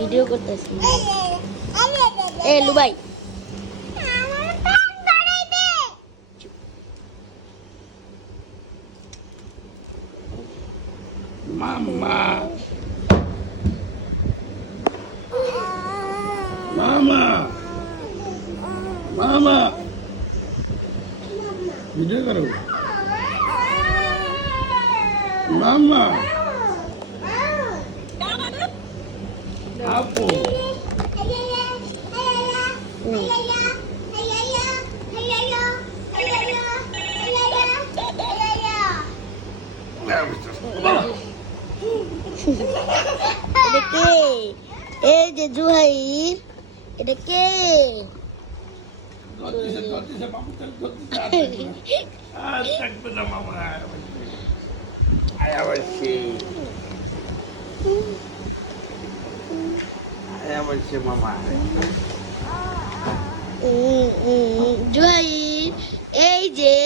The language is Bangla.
ভিডিও করতেছি এ লুবাই মাম্মা মামা মামা ভিডিও করো মামা আপু এটা কে এই যে জুহাইর এটা কে মামা জুহাইর এই যে